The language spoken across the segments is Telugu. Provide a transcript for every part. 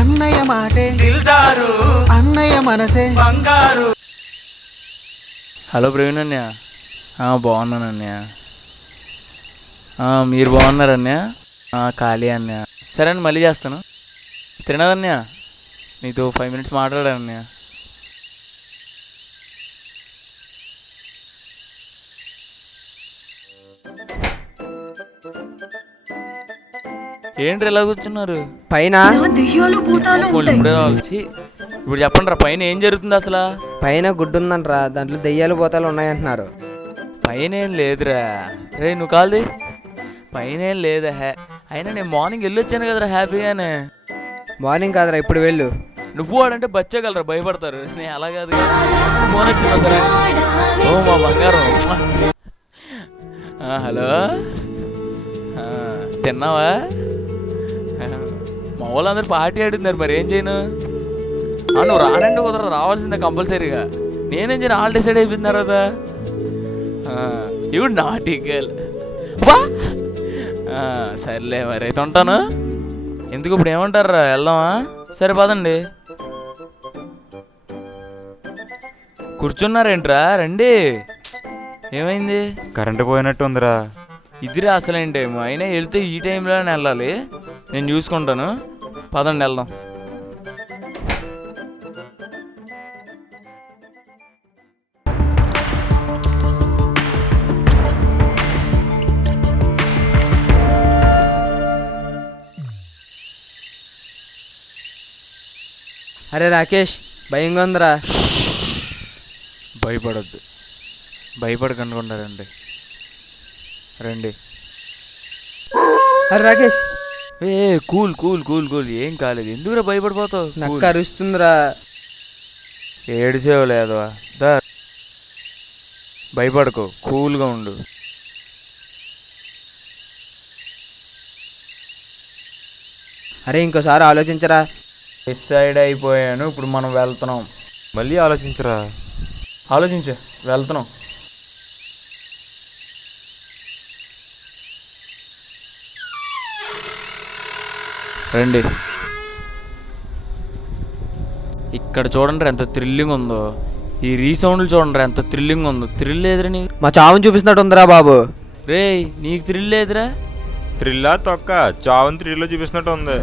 అన్నయ్య మాటే దిల్దారు, అన్నయ్య మనసే బంగారు. హలో ప్రవీణ్ అన్నయ్య. బాగున్నాను అన్నయ్య. మీరు బాగున్నారు అన్నయ్య? ఖాళీ అన్నయ్య. సరే అండి, మళ్ళీ చేస్తాను. తినదన్నయ్య, నీతో 5 minutes మాట్లాడాను అన్నయ్య. ఏంటి ఇలా కూర్చున్నారు? పైన ఇప్పుడే రావాల్సి. ఇప్పుడు చెప్పండి రా, పైన ఏం జరుగుతుంది అసలు? పైన గుడ్డు ఉందంటరా, దాంట్లో దెయ్యాలు భూతాలు ఉన్నాయంటున్నారు. పైన ఏం లేదురా. రే నువ్వు కాల్ది. పైన ఏం లేదా. అయినా నేను మార్నింగ్ వెళ్ళొచ్చాను కదరా హ్యాపీగానే. మార్నింగ్ కాదురా, ఇప్పుడు వెళ్ళు. నువ్వు వాడంటే బచ్చగలరా, భయపడతారు. నేను అలా కాదు. ఫోన్ వచ్చిందా సరే? ఓ మా బంగారం. హలో, తిన్నావా? మా వాళ్ళందరూ పార్టీ ఆడుతున్నారు, మరి ఏం చేయను? నువ్వు రానండి కుదరదు, రావాల్సిందే కంపల్సరీగా. నేనేం చేయను, ఆల్ డిసైడ్ అయిపోయిన తర్వాత. ఇవి నాటి గర్ల్. సర్లే మరి అయితే ఉంటాను. ఎందుకు ఇప్పుడు ఏమంటారా, వెళ్దామా? సరే పదండి. కూర్చున్నారేంట్రా, రండి. ఏమైంది? కరెంటు పోయినట్టు ఉందిరా. ఇదిరా అసలేం టైం. అయినా వెళ్తే ఈ టైంలోనే వెళ్ళాలి. నేను చూసుకుంటాను, పదండి వెళ్దాం. అరే రాకేష్, భయంగా ఉందిరా. భయపడద్దు, భయపడకుండా రండి. రండి. అరే Rakesh, cool cool cool cool, ఏం కాలేదు. ఎందుకురా భయపడిపోతావు? నక్క అరుస్తుందిరా. ఏడిసేవు లేదు, దా భయపడకు, కూల్గా ఉండు. అరే ఇంకోసారి ఆలోచించరా. డిసైడ్ అయిపోయాను, ఇప్పుడు మనం వెళ్తున్నాం. మళ్ళీ ఆలోచించరా. ఆలోచించే, వెళ్తున్నాం. రండి. ఇక్కడ చూడండి ఎంత థ్రిల్లింగ్ ఉందో. ఈ రీసౌండ్లు చూడండి ఎంత థ్రిల్లింగ్ ఉందో. థ్రిల్ లేదురా నీకు? మా చావుని చూపిస్తున్నట్టు ఉందిరా బాబు. రే నీకు థ్రిల్ లేదురా? థ్రిల్లా తొక్క, చావుని థ్రిల్లో చూపిస్తున్నట్టు ఉంది.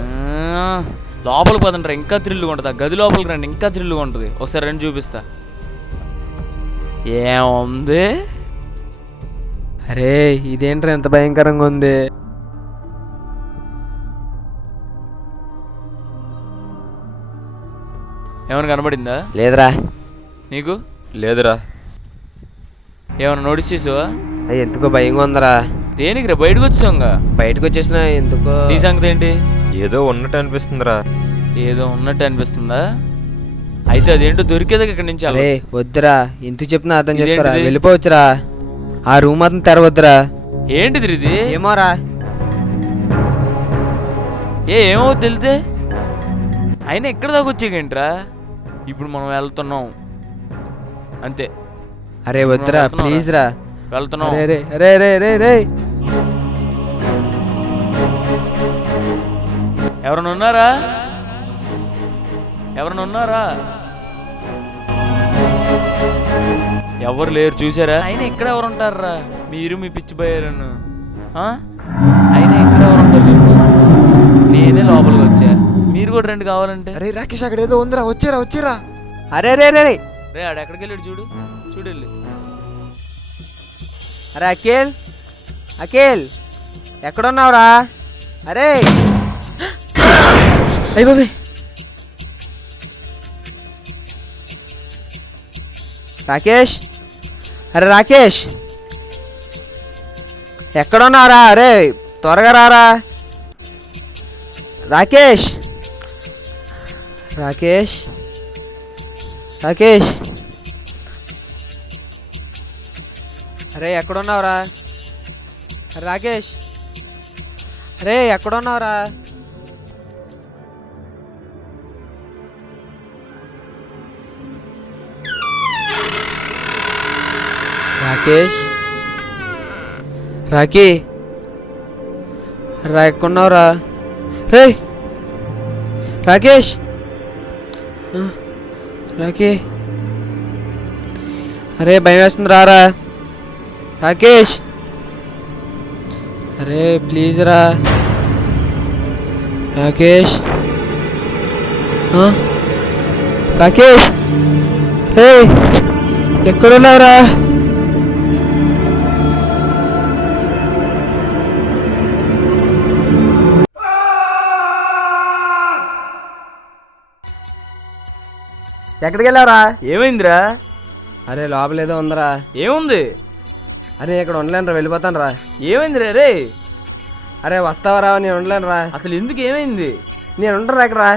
లోపలికి పదండి, ఇంకా థ్రిల్గా ఉంటుంది. ఆ గది లోపలికి రండి, ఇంకా థ్రిల్గా ఉంటుంది. ఒకసారి రండి చూపిస్తా. ఏముంది? అరే ఇదేంట్రా ఎంత భయంకరంగా ఉంది. ఏమైనా కనబడిందా? లేదురా. నీకు? లేదురా. ఏమైనా నోటీస్ చేసావా? ఎందుకో భయంగా ఉందిరా. దేనికి రా, బయటకు వచ్చాంగా. బయటకు వచ్చేసిన ఎందుకో. నీ సంగతి ఏంటి? ఏదో ఉన్నట్టు అనిపిస్తుందిరా. ఏదో ఉన్నట్టు అనిపిస్తుందా? అయితే అదేంటో దొరికేదా ఇక్కడ నుంచి? అరే వద్దురా, ఎందుకు చెప్పినా అర్థం చేసుకోరా. వెళ్ళిపోవచ్చురా. ఆ రూమ్ మాత్రం తెరవద్దురా. ఏంటిది ఇది? ఏమోరా. ఏమో తెలితే. అయినా ఎక్కడ దాకా వచ్చేకేంట్రా? ఇప్పుడు మనం వెళ్తున్నాం అంతే. అరే వద్దురా ప్లీజ్ రా. వెళ్తున్నాం. రే రే రే రే రే. ఎవరైనా ఉన్నారా? ఎవరైనా ఉన్నారా? ఎవరు లేరు, చూసారా? అయినా ఇక్కడ ఎవరు ఉంటారా? మీరు మీ పిచ్చి పోయారను. అయినా ఇక్కడ ఎవరు ఉంటారు చెప్పు? నేనే లోపలికి వచ్చా, మీరు కూడా రండి కావాలంటే. అరే రాకేష్, అక్కడ ఏదో ఉందిరా, వచ్చేరా వచ్చేరా. అరే రే రే రే ఆడు ఎక్కడికి వెళ్ళాడు చూడు, చూడు వెళ్ళి. అరే అఖిల్, అఖిల్ ఎక్కడున్నావురా? అరే అయ్య బాబే. రాకేష్, అరే రాకేష్ ఎక్కడున్నారా? అరే త్వరగా రారా. రాకేష్, రాకేష్, రాకేష్, అరే ఎక్కడున్నావురా? రాకేష్, అరే ఎక్కడున్నావురా? రాకేష్, రాకీ, రా ఎక్కడున్నావురా? రే రాకేష్ రాకే అరే భయం వేస్తుంది రారా రాకేష్ అరే ప్లీజ్ రా రాకేష్ రాకేష్ రే ఎక్కడున్నావురా ఎక్కడికి వెళ్ళావురా? ఏమైందిరా? అరే లోపల ఏదో ఉందిరా. ఏముంది? అరే ఇక్కడ ఉండలేను రా, వెళ్ళిపోతాను రా. ఏమైందిరా రే? అరే వస్తావా రా, నేను ఉండలేను రా. అసలు ఎందుకు ఏమైంది? నేను ఉండరా ఇక్కడ రా.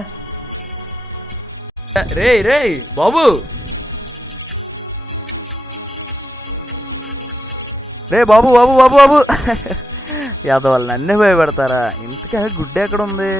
రే రే బాబు, రే బాబు బాబు బాబు బాబు యాదవాళ్ళు నన్నే భయపెడతారా? ఇంతకా గుడ్డ ఎక్కడ ఉంది?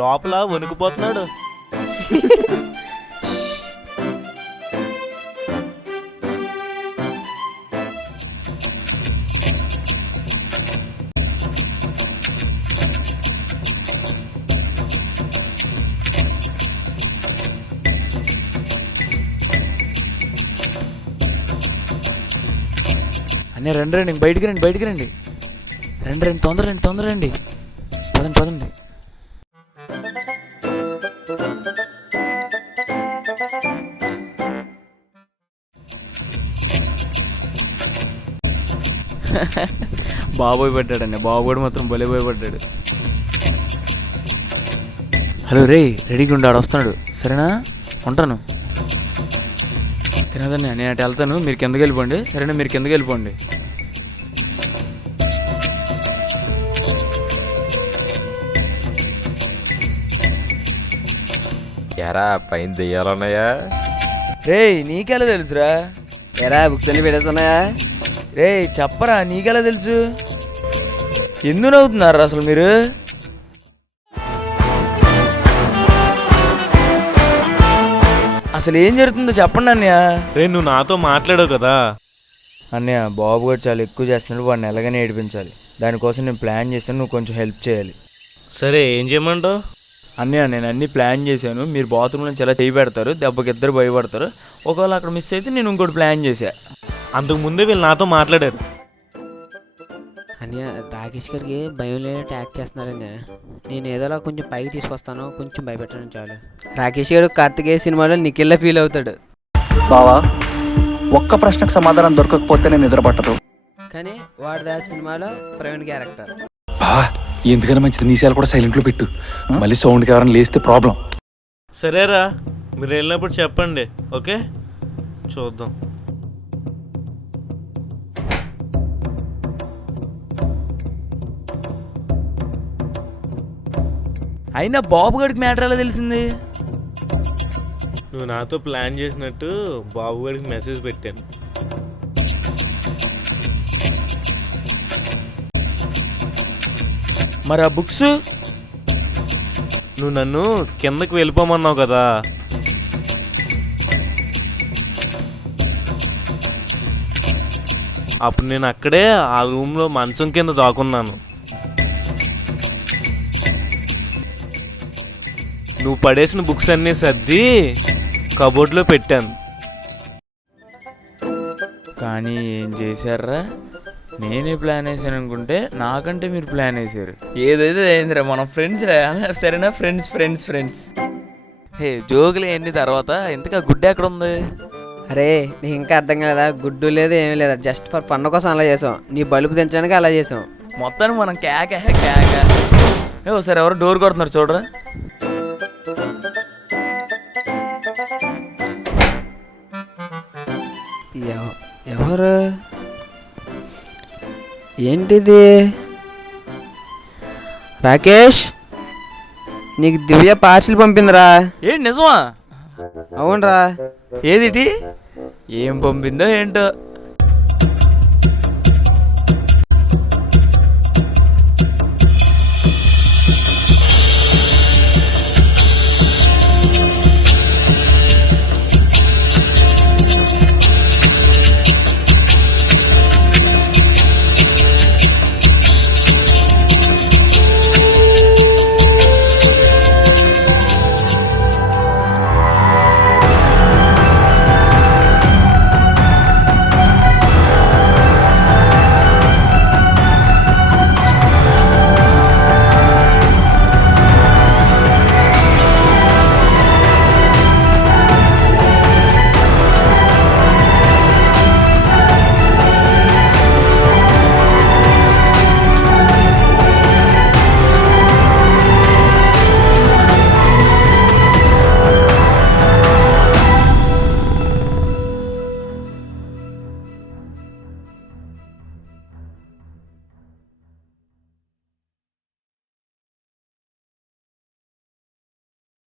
లోపల వణుకుపోతున్నాడు. అన్నీ రండి రండి, బయటికి రండి బయటికి రండి, రండి రండి, తొందర రండి తొందర రండి, పదండి పదండి. బాబు భయపడ్డాడండి, బాబు కూడా మాత్రం భలే భయపడ్డాడు. హలో రే, రెడీగా ఉండాడు, వస్తున్నాడు, సరేనా? ఉంటాను. తినదండి, నేను అటు వెళ్తాను, మీరు కిందకి వెళ్ళిపోండి. సరేనా, మీరు కిందకి వెళ్ళిపోండి. ఎరా పైన దెయ్యాలున్నాయా? రే నీకెలా తెలుసురా? ఎరా బుక్స్ అన్ని పెట్టేస్తున్నాయా? రే చెప్పరా, నీకెలా తెలుసు? ఎందుకు నవ్వుతున్నారు అసలు మీరు? అసలు ఏం జరుగుతుందో చెప్పండి అన్నయ్య. రే నువ్వు నాతో మాట్లాడావు కదా. అన్నయ్య బాబు కూడా చాలా ఎక్కువ చేస్తున్నాడు, వాడిని ఎలాగైనా ఏడిపించాలి. దానికోసం నేను ప్లాన్ చేస్తాను, నువ్వు కొంచెం హెల్ప్ చేయాలి. సరే ఏం చేయమంటావు? అన్నయ్య నేను అన్నీ ప్లాన్ చేశాను. మీరు బాత్రూమ్ నుంచి ఎలా చేయి పెడతారు, దెబ్బకి ఇద్దరు భయపడతారు. ఒకవేళ అక్కడ మిస్ అయితే నేను ఇంకోటి ప్లాన్ చేశా. అంతకు ముందే వీళ్ళు నాతో మాట్లాడారు. అన్నయ్య రాకేష్ గారికి భయం లేని ట్యాక్ చేస్తున్నాడని నేను ఏదోలా కొంచెం పైకి తీసుకొస్తాను, కొంచెం భయపెట్టడం చాలు. రాకేష్ గారు కార్తికేయ సినిమాలో నిఖిల్లా ఫీల్ అవుతాడు. బావా ఒక్క ప్రశ్నకు సమాధానం దొరకకపోతే నేను నిద్రపట్టదు. కానీ వాడిది ఆ సినిమాలో ప్రవీణ్ క్యారెక్టర్. బావా ఎందుకని మంచిది నీసాలు కూడా సైలెంట్లో పెట్టు, మళ్ళీ సౌండ్కి ఎవరైనా లేస్తే ప్రాబ్లం. సరేరా, మీరు వెళ్ళినప్పుడు చెప్పండి. ఓకే, చూద్దాం. అయినా బాబు గడికి మ్యాటర్ ఎలా తెలిసింది? నువ్వు నాతో ప్లాన్ చేసినట్టు బాబు గారికి మెసేజ్ పెట్టాను. మరి ఆ బుక్స్? నువ్వు నన్ను కిందకి వెళ్ళిపోమన్నావు కదా, అప్పుడు నేను అక్కడే ఆ రూమ్లో మంచం కింద దాక్కున్నాను. నువ్వు పడేసిన బుక్స్ అన్నీ సర్ది కబోర్డ్లో పెట్టాను. కానీ ఏం చేశారా? నేనే ప్లాన్ వేసాను అనుకుంటే నాకంటే మీరు ప్లాన్ వేసారు. ఏదైతే అయిందిరా, మనం ఫ్రెండ్స్ రా. సరేనా? Friends friends friends. హే జోకులు ఏంటి తర్వాత? ఇంతగా గుడ్డ ఎక్కడ ఉంది? అరే నీకు ఇంకా అర్థం కాలేదా? గుడ్డు లేదు ఏమీ లేదా, జస్ట్ ఫర్ ఫన్ కోసం అలా చేసాం. నీ బలుపు తెంచడానికి అలా చేసాం. మొత్తానికి మనం కేక కేక. ఒకసారి ఎవరు డోర్ కొడుతున్నారు చూడరా. ఎవరు? ఏంటిది? రాకేష్, నీకు దివ్య పార్సిల్ పంపిందిరా. ఏంటి నిజమా? అవునరా. ఏదిటి? ఏం పంపిందో ఏంటో.